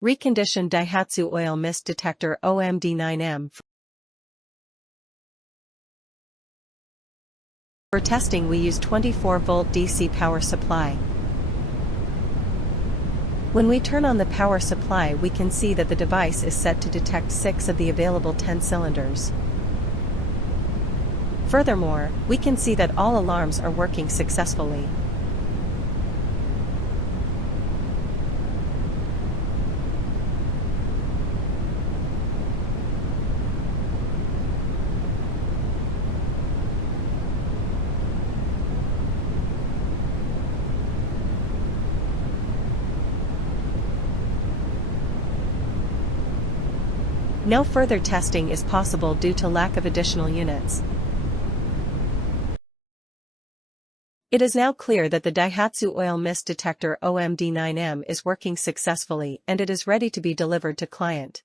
Reconditioned Daihatsu Oil Mist Detector OMD 9M. For testing we use 24-volt DC power supply. When we turn on the power supply we can see that the device is set to detect 6 of the available 10 cylinders. Furthermore, we can see that all alarms are working successfully. No further testing is possible due to lack of additional units. It is now clear that the Daihatsu Oil Mist Detector OMD 9M is working successfully and it is ready to be delivered to client.